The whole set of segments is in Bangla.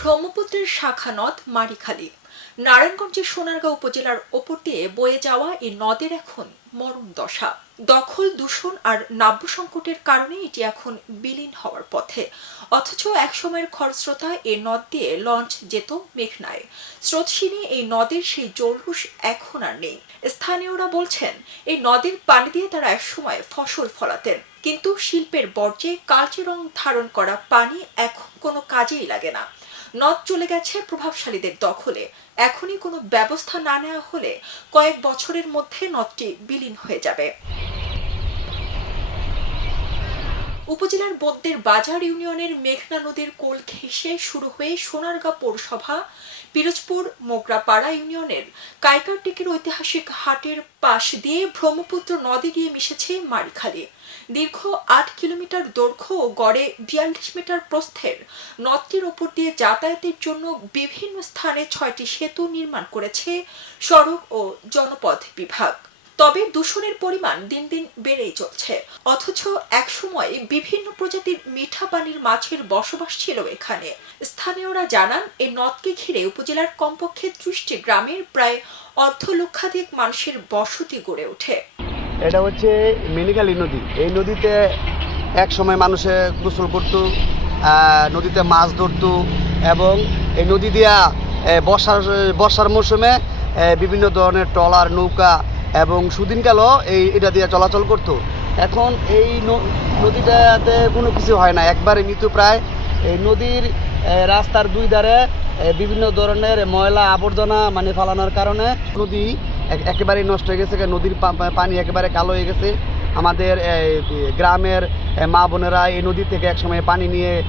ব্রহ্মপুত্রের শাখা নদ মারিখালী। নারায়ণগঞ্জের সোনারগাঁও উপজেলার ওপর দিয়ে বয়ে যাওয়া এই নদের এখন মরণ দশা। দখল, দূষণ আর নাব্য সংকটের কারণে এটি এখন বিলীন হওয়ার পথে। অথচ একসময়ের খরস্রোতা এই নদ দিয়ে লঞ্চ যেত মেঘনায়। স্রোতসীনে এই নদের সেই জৌলুস এখন আর নেই। স্থানীয়রা বলছেন, এই নদের পানি দিয়ে তারা একসময় ফসল ফলাতেন। কিন্তু শিল্পের বর্জ্যে কালচে রং ধারণ করা পানি এখন কোনো কাজেই লাগে না। নদ চলে গেছে প্রভাবশালীদের দখলে। এখনই কোনো ব্যবস্থা না নেওয়া হলে কয়েক বছরের মধ্যে নদটি বিলীন হয়ে যাবে। উপজেলার বদ্দের বাজার ইউনিয়নের মেঘনা নদীর কোল ঘেঁষে শুরু হয়ে সোনারগাঁ পৌরসভা, পিরোজপুর, মোগরাপাড়া ইউনিয়নের কাইকারটিকের ঐতিহাসিক হাটের পাশ দিয়ে ব্রহ্মপুত্র নদী গিয়ে মিশেছে মারিখালী দীর্ঘ আট কিলোমিটার দৈর্ঘ্য ও গড়ে বিয়াল্লিশ মিটার প্রস্থের নদটির ওপর দিয়ে যাতায়াতের জন্য বিভিন্ন স্থানে ছয়টি সেতু নির্মাণ করেছে সড়ক ও জনপথ বিভাগ। তবে দূষণের পরিমাণ দিন দিন বেড়েই চলছে। অথচ একসময় বিভিন্ন প্রজাতির মিঠা পানির মাছের বসবাস ছিল এখানে। স্থানীয়রা জানান এই নদকে ঘিরে উপজেলার কমপক্ষে ত্রিশটি গ্রামের প্রায় অর্ধ লক্ষাধিক মানুষের বসতি গড়ে ওঠে। এটা হচ্ছে মেনিকালি নদী। এই নদীতে এক সময় মানুষে গোসল করত নদীতে মাছ ধরতো এবং এই নদী দিয়া বর্ষার বর্ষার মৌসুমে বিভিন্ন ধরনের ট্রলার, নৌকা এবং সুদিনকালও এই এটা দিয়ে চলাচল করতো। এখন এই নদীটাতে কোনো কিছু হয় না। একবারে মৃত্যু প্রায়। এই নদীর রাস্তার দুই ধারে বিভিন্ন ধরনের ময়লা আবর্জনা মানে ফালানোর কারণে নদী একেবারেই নষ্ট হয়ে গেছে নদীর পানি একেবারে কালো হয়ে গেছে। আমাদের গ্রামের মা বোনেরা এই নদী থেকে একসময় পানি নিয়ে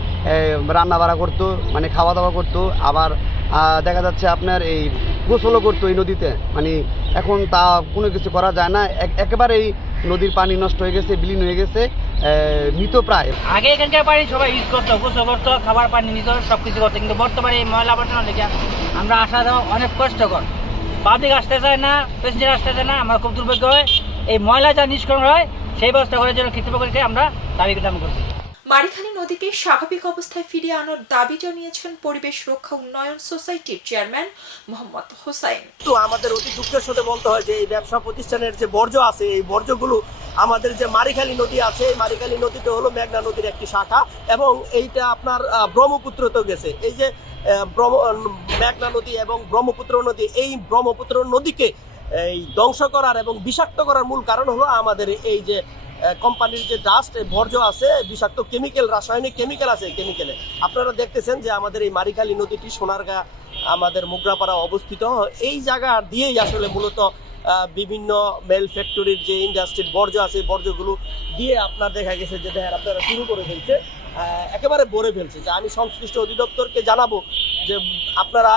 রান্না বাড়া করতো মানে খাওয়া দাওয়া করতো। আবার দেখা যাচ্ছে আপনার এই গোসলও করতো এই নদীতে। মানে এখন তা কোনো কিছু করা যায় না। এক- একেবারেই নদীর পানি নষ্ট হয়ে গেছে, বিলীন হয়ে গেছে মৃত প্রায়। আগে এখানকার পানি সবাই ইউজ করতো, গোসল করতো, খাবার পানি নিত সব কিছু করতো। কিন্তু বর্তমানে এই ময়লা আবর্জনা আমরা আসা যাওয়া অনেক কষ্টকর। পাবলিক আসতে চায় না প্যাসেঞ্জার আসতে চায় না আমার খুব দুর্ভাগ্য হয়। এই ময়লা যা নিষ্করণ হয় সেই ব্যবস্থা করার জন্য কৃতজ্ঞকে আমরা দাবি দাম করছি। মারিখালী নদীকে স্বাভাবিক অবস্থায় ফিরিয়ে আনার দাবি জানিয়েছেন পরিবেশ রক্ষা উন্নয়ন সোসাইটির চেয়ারম্যান মোহাম্মদ হোসাইন। তো আমাদের অতি দুঃখের সাথে বলতে হয় যে এই ব্যবসা প্রতিষ্ঠানের যে বর্জ্য আছে এই বর্জ্যগুলো আমাদের যে মারিখালী নদী আছে এই মারিখালী নদীতে হলো মেঘনা নদীর একটি শাখা এবং এইটা আপনার আহ, ব্রহ্মপুত্রতেও গেছে। এই যে মেঘনা নদী এবং ব্রহ্মপুত্র নদী। এই ব্রহ্মপুত্র নদীকে, এই, ধ্বংস করার এবং বিষাক্ত করার মূল কারণ হলো আমাদের এই যে কোম্পানির যে ডাস্ট বর্জ্য আছে, বিষাক্ত কেমিক্যাল রাসায়নিক কেমিক্যাল আছে কেমিক্যালে আপনারা দেখতেছেন যে আমাদের এই মারিখালী নদীটি সোনারগা, আমাদের মুগরাপাড়া অবস্থিত। এই জায়গা দিয়েই আসলে মূলত বিভিন্ন মেল ফ্যাক্টরির যে ইন্ডাস্ট্রির বর্জ্য আছে বর্জ্যগুলো দিয়ে আপনার দেখা গেছে যে দেখেন আপনারা শুরু করে ফেলছে একেবারে বরে ফেলছে। যে আমি সংশ্লিষ্ট অধিদপ্তরকে জানাব যে আপনারা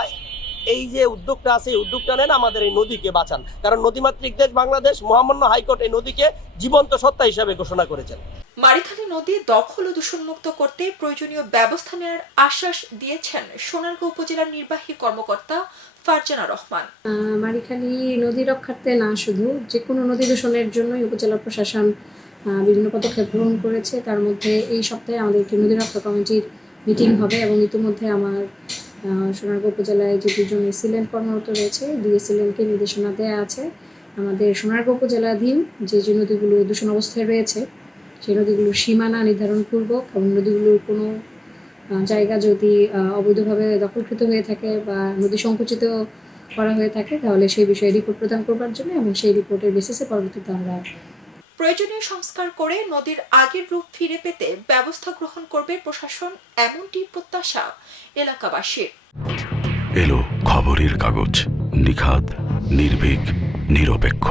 এই যে উদ্যোগটা আছে এই উদ্যোগটা নেন আমাদের এই নদীকে বাঁচান। কারণ নদীমাতৃক দেশ বাংলাদেশ মহামান্য হাইকোর্ট এই নদীকে জীবন্ত সত্তা হিসাবে ঘোষণা করেছেন। মারিখালী নদী দখল ও দূষণমুক্ত করতে প্রয়োজনীয় ব্যবস্থা নেওয়ার আশ্বাস দিয়েছেন সোনারগাঁও উপজেলার নির্বাহী কর্মকর্তা ফারজানা রহমান। আহ, মারিখালী নদী রক্ষার্থে না শুধু যে কোনো নদী দূষণের জন্যই উপজেলা প্রশাসন আহ, বিভিন্ন পদক্ষেপ গ্রহণ করেছে। তার মধ্যে এই সপ্তাহে আমাদের একটি নদী রক্ষা কমিটির মিটিং হবে এবং ইতিমধ্যে আমার আহ, সোনারগাঁও উপজেলায় যে দুজন এসিলেন্ট কর্মরত রয়েছে দুই এসিলেন্টকে নির্দেশনা দেওয়া আছে। আমাদের সোনারগাঁও উপজেলাধীন যে যে নদীগুলো দূষণ অবস্থায় রয়েছে সেই নদীগুলোর সীমানা নির্ধারণপূর্বক এবং নদীগুলোর কোনো জায়গা যদি অবৈধভাবে দখলকৃত হয়ে থাকে বা নদী সংকুচিত করা হয়ে থাকে তাহলে সেই বিষয়ে রিপোর্ট প্রদান করবার জন্য এবং সেই রিপোর্টের বেসিসে পরবর্তীতে আমরা প্রয়োজনীয় সংস্কার করে নদীর আগের রূপ ফিরে পেতে ব্যবস্থা গ্রহণ করবে প্রশাসন এমনটি প্রত্যাশা এলাকাবাসীর। এলো খবরের কাগজ, নিখাদ, নির্ভীক, নিরপেক্ষ।